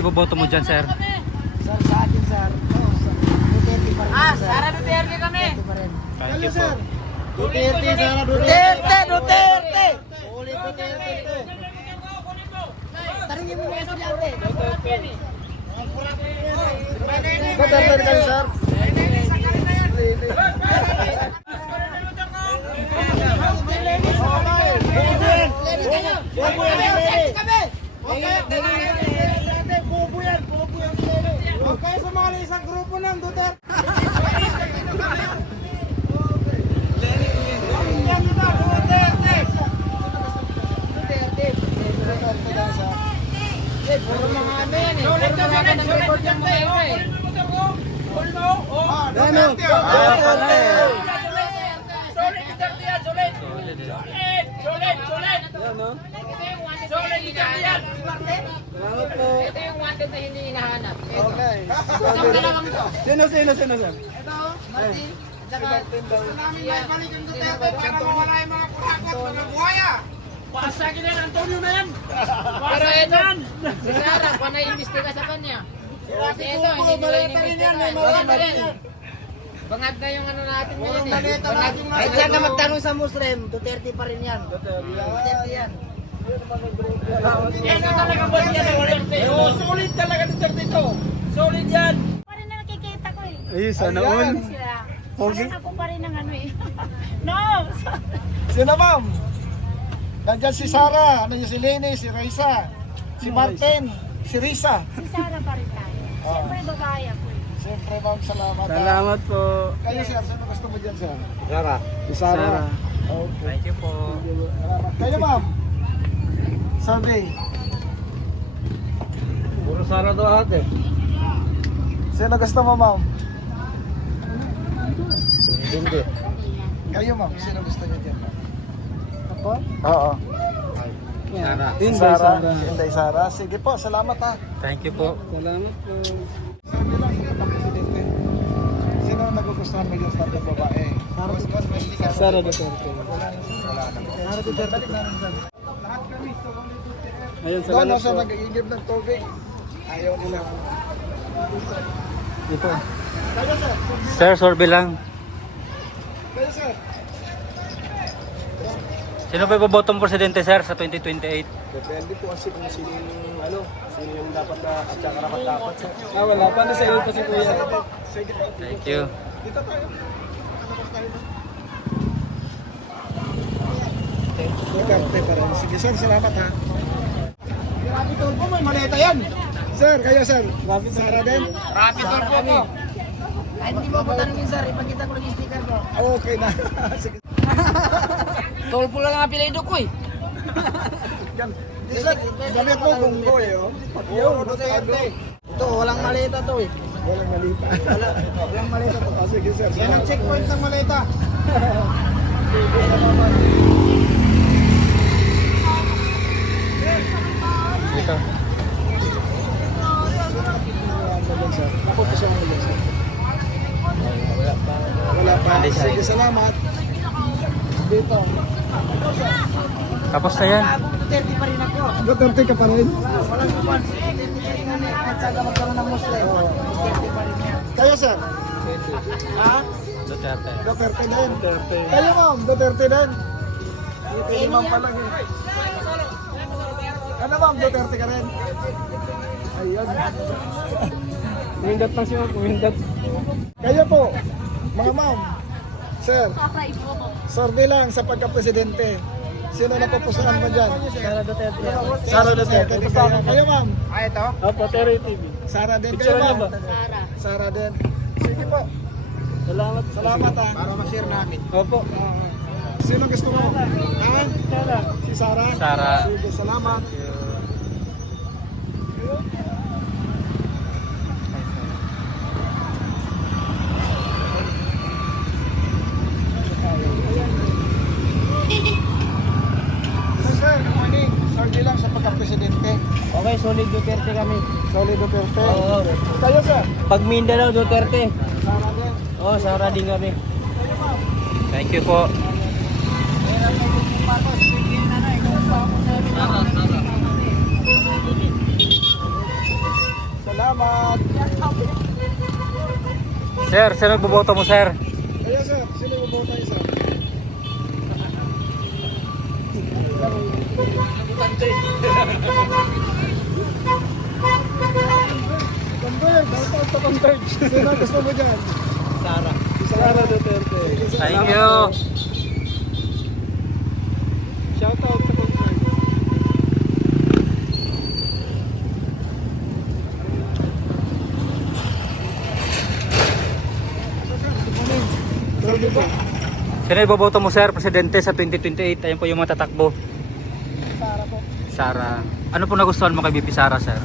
iboboto mo dyan, sir? Sir, sa akin, sir. Duterte pa rin. Sara Duterte kami. Duterte pa rin. Thank you po. Duterte, Sara Duterte. Duterte. Ulit Duterte. Taringin mo mga estudyante. Duterte kayo, sir. Huwag kayo sumali sa grupo ng Duterte. Puro mga ano yan eh. Puro mga ano ng report yung mga ito eh. Ito yung wanted na hindi hinahanap. Okay. Isang dalawang ito. Sino, sir? Ito, Martin. Gusto namin may balik ang Duterte para mawala yung mga kurakot, mga buhaya. Pasagin na Antonio na yan. Pero ito, si Sara, panay imbestiga sa kanya. Ito, hindi nila inimbestigahan. Bangag na yung ano natin ngayon eh. Kahit saan ka magtanong sa Muslim, Duterte pa rin yan. Duterte yan. Yan ang talagang boss yan. Solid talaga Duterte ito. Solid yan. Pa rin na nakikita ko eh. Ay, sana all. Sila. Okay. Parang ako pa rin ang ano eh. No! Sino, ma'am? Nandiyan si Sara, ano si Lene, si Raisa, si Martin, si Risa. Si Sara pa rin tayo. Siyempre babae ako eh. Siyempre, ma'am, salamat. Salamat po. Kayo, sir, sino gusto mo dyan, sir? Sara. Si Sara. Okay. Thank you po. Salamat. Kayo, ma'am? Survey. Puro Sara to ate. Sino gusto mo, ma'am? Hindi. Kayo, ma'am. Sino gusto niyo dyan, ma'am? Ako? Oo. Sara. Sara. Inday Sara. Sige po, salamat ha. Thank you po. Salamat po. Sabi lang sino pang presidente. Sino ang nagugustuhan mo dyan sa babae? Sara Duterte. Wala na. Sara Duterte. Lahat kami, so kung Duterte. Ayun, Doon salamat sa po. nag-iigib ng tubig. Ayaw nila. Ito. Kayo, sir. Sir, sorbe lang. Kayo, sir. Sino pa iboboto mo presidente, sir, sa 2028? Depende po kasi kung sino yung dapat na at saka karapat dapat, sir. Wala pa na sa iyo pa si Kuya. Sige po. Thank you. Dito tayo. Ano tayo? Duterte pa rin. Sige, sir. Salamat ha. Grabe turbo, may maleta yan. Sir, kayo, sir. Sara din? Rapid tour po ko. Kahit hindi mo ako tanongin, sir, ipakita ko lang yung sticker ko. Okay na. Sige. Tolpo lang ang apelido ko eh. Yan. Sir, gamit mo bunggo eh. Oh. Yo, Duterte. Ito, walang malita to eh. Walang malita. Walang malita to. Ah, sige, sir. Yan ang checkpoint ng maleta. Dito. Ako po sa mga sir. Wala pa. Sige, salamat. Dito. Tapos na yan. Duterte pa rin ako. Duterte ka pa rin. Walang kuman. Duterte pa rin yan eh. Kahit saan ka magtanong ng Muslim. Duterte pa rin yan. Kayo, sir? Ha? Duterte. Duterte din. Kayo, ma'am? Duterte din. Hindi ma'am pa lang eh. Ano, ma'am? Duterte ka rin? Ayun. Kumindat lang siya, kumindat. Kayo po, mga ma'am. Sir, Kakay po. survey lang sa pagka-presidente. Sino na pupusuan mo dyan? Sara Duterte. Sara Duterte. Ito pa. Kayo, ma'am? ito? Opo, Terry TV. Sara din. Picture Kayo, niyo ma'am? ba? Sara. Sara din. Sige po. Salamat. Salamat ha. Para ma-share namin. Opo. Sino gusto mo? Ha? Sara. Si Sara? Sara. Sige, salamat. Sir, good morning. Survey lang sa pagka-presidente. Okay, solid Duterte kami. Solid Duterte. Oo. Kayo, sir? Pag Mindanao, Duterte. Sara din. Oo, Sara din kami. Thank you po. Salamat. Sir, sino boboto mo, sir? Ayan sir, sino yung boto tayo sir? Converge, dapat sa converge. Sino gusto mo dyan? Sara. Sara Duterte. Thank you. Shout out sa converge. Sir, di ba? Sino iboboto mo, sir? Presidente sa 2028. Ayun po yung mga tatakbo. Sara po. Sara. Ano po nagustuhan mo kay BP Sara, sir?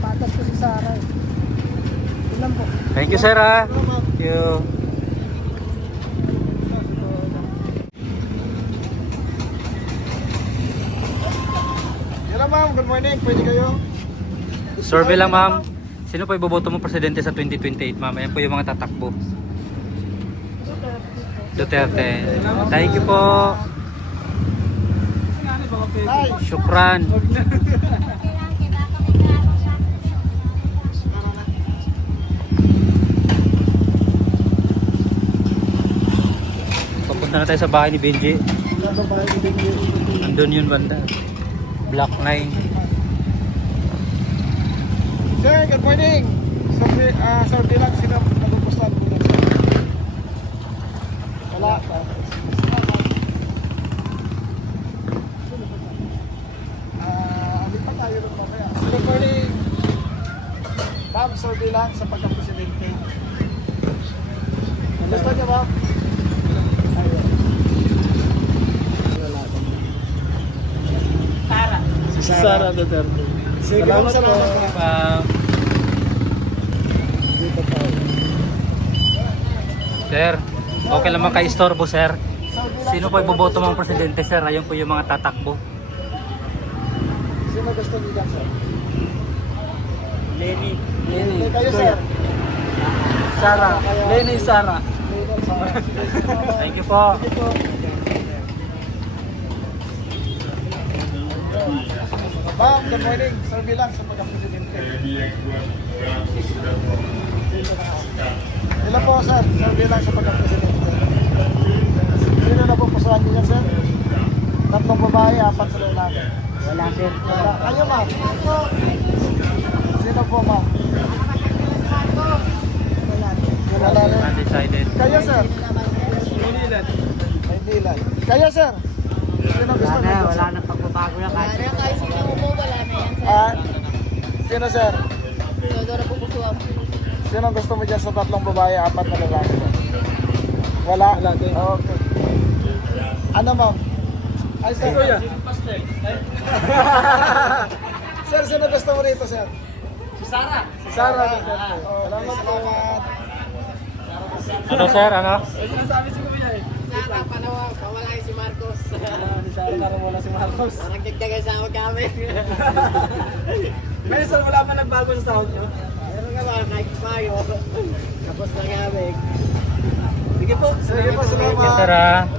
Patas ko si Sara eh. Yun lang po. Thank you, sir, ha? Thank you. Hello ma'am, good morning. Pwede kayo? Survey lang, ma'am. Sino po iboboto mo presidente sa 2028, ma'am? Ayan po yung mga tatakbo. Duterte. Thank you po. Hi. Shukran. Papunta na tayo sa bahay ni Benji. Nandun yun banda. Block 9. Sir, good morning. Survey lang, sino nagugustuhan mo doon? Wala. Hindi pa tayo doon mamaya. Good morning. Ma'am, survey lang sa pagka-presidente. Gusto niyo, ma'am? Ayun. Sara. Si Sara Duterte. Sige, salamat po. Dito po. Sir, okay lang maka-istorbo, sir. Survey lang Sino sa po iboboto pagka-presidente. mong presidente, sir? Ayun po yung mga tatakbo. Sino gusto niyo dyan, sir? Lenny. Lenny. Kayo, sir? Sara. Lenny Sara. Lenny, Sara. Thank you po. Sige po. Ma'am, good morning. Survey lang sa pagka-presidente. Ilan po, sir? Survey lang sa pagka-presidente. Sino na po pusuhan niyo yan, sir? 3 babae, 4 na lalaki. Wala sir. Wala. Kayo, ma'am. Sino po, ma'am? Wala rin. Undecided. Kayo, sir? Hindi lang. Kayo, sir? Sino gusto niyo? Wala nang pagbabago na kahit. Para kahit sino mo wala na yan. Ah, sino, sir? Teodoro po gusto ako. Sino gusto mo dyan sa 3 babae, 4 na lalaki? Wala? Wala din. Okay. Ano, ma'am? Ay, sir. Sir, sino gusto mo rito, sir? Si Sara. Si Sara. Salamat po. Ano, sir? Ano? Sara, pawala si Marcos. Sara, wala si Marcos. Parang nagdagay sa ako kami. Ngayon, sir, wala pa nagbago sa sahod nyo? Meron nga ba, kahit mayo. Tapos na kami. Sige po, Thank you, salamat. sir, ha?